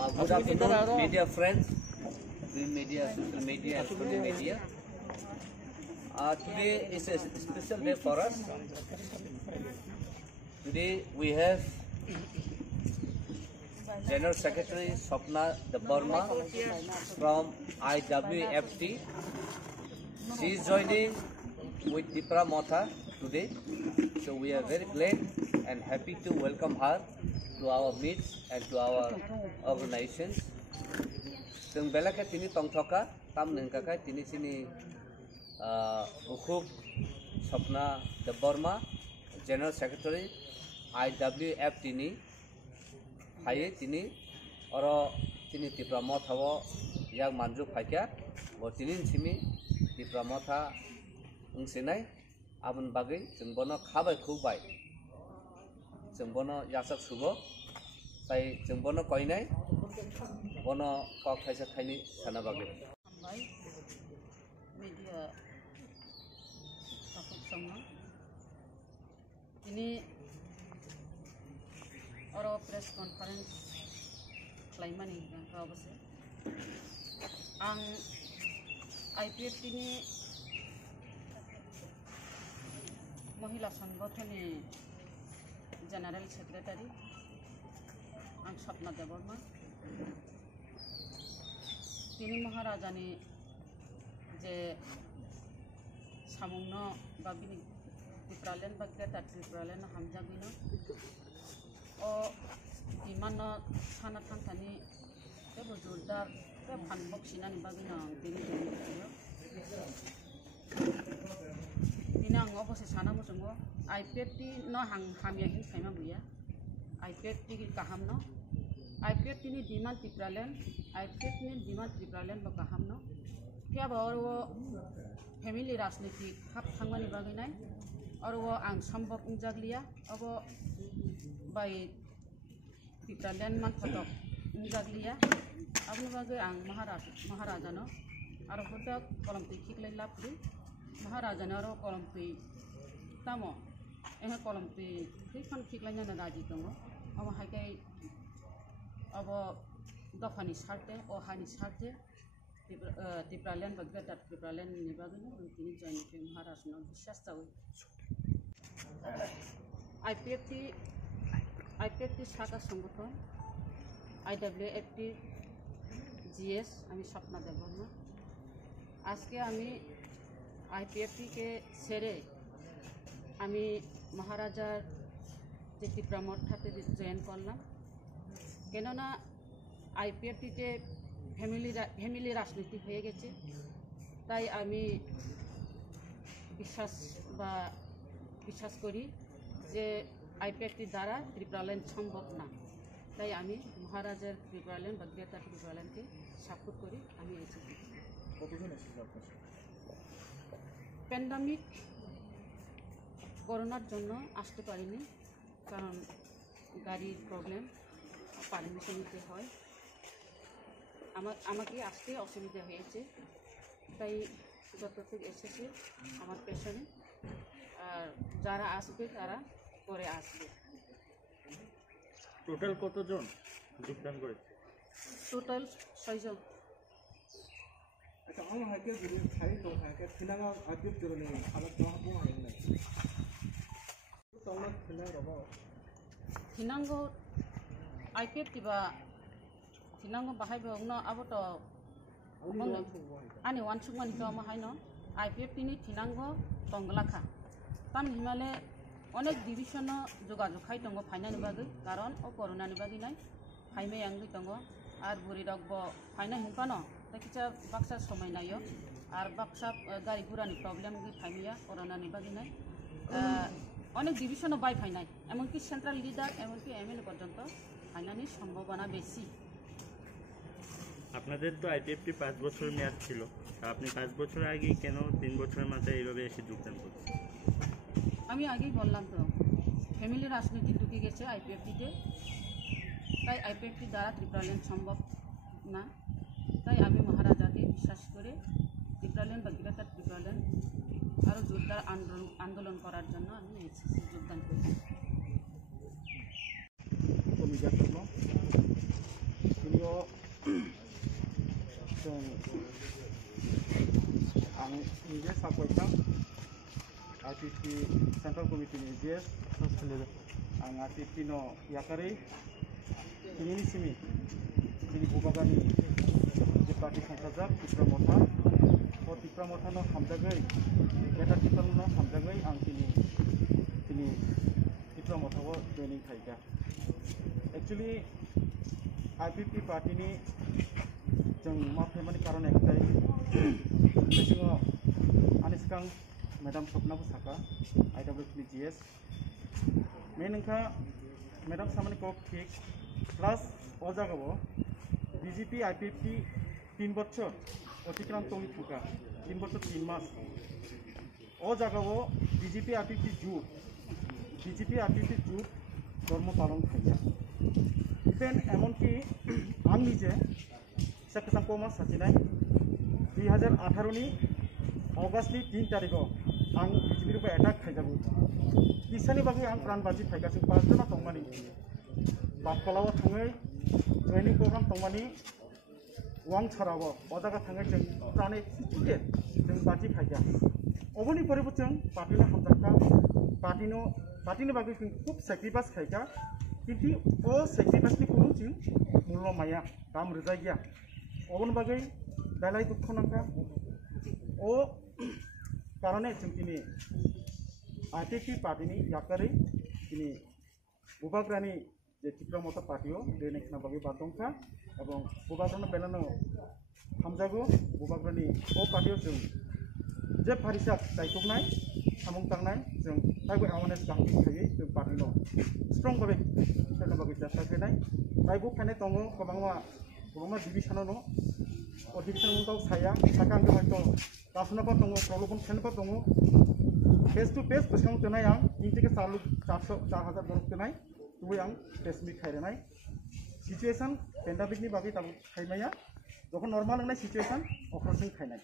Good afternoon, media friends, print media, social media, electronic media. Today is a special day for us. Today we have General Secretary Swapna Debbarma from IWFT. She is joining with Tipra Motha today, so we are very glad and happy to welcome her to our midst and to our organizations. Tung belaka tini tongthoka tam nengkaka tini sini Ukhuk Swapna Debbarma, General Secretary IWF tini Haye tini oro tini Tipra Motha wo yang manjuk phakya bo tini simi Tipra Motha ungsinai abun bagai जों bono khabai khukbai जों bono yasak subo tai जों bono koinai bono kok thaisa thaini sana bagai media topik sama ini oro press conference klaimani bangka obase ang IPF ini महिला संगठने general secretary आं स्वप्ना देबर्मा तिनी महाराजानि जे सामुंनो बाबिनि टिप्रालेन बाग्रेटा टिप्रालेन हामजागिनो ओ इमानो साना थांथानि ते बुजुर्दार ते फानबक्सिनानि बागिनो तिनी Ang opo sa sana mo sungo IPFT no hamiyahin kaima buya IPFT ki kaham no IPFT ni demand tipralen IPFT ni demand tipralen ba kaham no kya ba aur wo family rajniti khap thangmani bagai nai aur wo ang sambok unjag liya abo bai tipralen man photo unjag liya abni bagai ang maharaja no aur hoda kolam tikik lai lapri महाराजा ने आरो कोलम्पी तामो एहे कोलम्पी खैफान खिकलायना ना राजी दङ अब हायकै अब दफानि सारते ओ हानि सारते टिप्रालेन बग्रेटा टिप्रालेन नि बागैनो तिनि जायनिफ्राय महाराजना बिश्वास जायो आईपीएफटी शाखा संगठन आईडब्लिউএফটি জিএস আমি স্বপ্না দেববর্মা আজকে আমি आईपीएफटी के सेरे आमी महाराजार जे टिप्रा मठाते जयन करलाम केनना आईपीएफटी ते फैमिली राजनीति हये गेছে তাই আমি বিশ্বাস করি যে आईपीएफटी দ্বারা ত্রিপুরাল্যান্ড সম্ভব না তাই আমি মহারাজার ত্রিপুরাল্যান্ড বা গ্রেটার ত্রিপুরাল্যান্ডকে সাপোর্ট করি আমি এসেছি কতজন এসেছে আপনার প্যান্ডামিক করোনার জন্য আসতে পারিনি কারণ গাড়ির প্রবলেম পারমিশন নিতে হয় আমাকে আসতে অসুবিধা হয়েছে তাই যতটুকু এসেছে আমার পেছনে আর যারা আসবে তারা পরে আসবে টোটাল কতজন যোগদান করেছে total 6 John Ang hake buri thai to hake thinanga atyup jorone halat to hapo hainna tawna thinang robo thinango IPF tiba thinango bahai bongno aboto ani wansukmani to ma haino IPF tini thinango tonglakha tam himale onek division jogajog khai tongo phainani bagui karon o corona ni bagi nai phaime angui tongo ar buri rokbo phaina himpano किचा Baksa समय नायो और बाक्सा गाड़ी Gurani problem गई फाइमिया corona नि बागिनाय अनेक division बाय फाइनाय एमनकि सेंट्रल लिडार एमनकि एमएलए पर्यंत फाइनानि सम्भावना बेশি আপনাদের তো আইপিএফটি 5 বছর মেয়াদ ছিল আপনি 5 বছর আগে কেন 3 বছরের মাথায় এইভাবে এসে যোগদান করছেন আমি আগেই বললাম তো ফ্যামিলি রাজনীতি ঢুকে গেছে আইপিএফটি তে তাই আইপিএফটি দ্বারা ত্রিপুরাল্যান্ড সম্ভব না তাই আমি মহারাজাকে বিশ্বাস করে ত্রিপুরাল্যান্ড বা গ্রেটার ত্রিপুরাল্যান্ড আরও জোরদার আন্দোলন করার জন্য আমি এসএসসি যোগদান করি মিডিয়া কর্ম নিজে সাপোर्टां IPP सेंट्रल कमिटी नि GS आं IPP नो याकारै दिनैनि सिमि दिनै बुबागानि जे पार्टी संसाजाक तिप्रा मथा o तिप्रा मथा नो हामजागै गेटा टिपल नो हामजागै आं दिनै तिप्रा मथाखौ जयनिं खायगा एक्चुअली IPP पार्टी नि जों मा फेमानि कारण एकटाइ जोङो आंनि सिगां मेडाम स्वप्ना बसाका IWP नि GS मेन नोंखा मेडाम सामानि कक ठीक प्लास ओ जागावो BJP IPP 3 বছর অতিক্রান্ত হই থাকা 3 বছর 3 মাস ও জাগাও BJP IPP জুট ধর্ম পালন খাইয়া দেন এমনকি आं নিজে সাকসাম কমাস সাচিনাই 2018 नि अगस्टनि 3 तारिखआव आं BJP रुपा एटाक खाइजाबो इसानि बागै आं प्राणबाजी थाइगासिनो 5 जना दंमानि बाटखलाव थाङै ट्रेनिं प्रग्राम दंमानि वां छराव अजागा थाङै जों प्राणे सिटिके जों बाजी खाइजा अबनि परिबो जों पार्टीनो हामजाखा पार्टीनि बागै जों खूब सेक्रिफाइस खाइगा किन्तु ओ सेक्रिफाइसनि कुनु जों मूल्य माया दाम रोजागिया अबनि बागै दालाय दुखनांखा ओ कारणे जों दिनै IPP पार्टीनि याकारै दिनै बुबाग्रानि जे तिप्रा मथा पार्टीआव देनेखना बागै बादंखा एवं बुबाग्रानो बेलानो हामजागो बुबाग्रानि ओ पार्टीआव जों जे फारिसा दायथबनाय सामुं तांनाय जों ताइबो एवारनेस गांथि थायो जों पार्टीनो स्ट्रं बागै सोरना बागै जाथा थानाय ताइबो फायनाय दङ गोबांमा डिभिजनाव ओ डिभिजन मुंगाव साया साकांग हयतो गासनाबा दङ प्रलोभन खेनबा दङ फेस टू फेस बेसेबां दोननाय आं इनटिके 4,000 बरफ दोननाय तुबै आं फेसमिक खायनाय सिचुएशन पेन्डामिकनि बागै दाबो खायनाया जखन नर्माल होनाय सिचुएशन अखरसिं खायनाय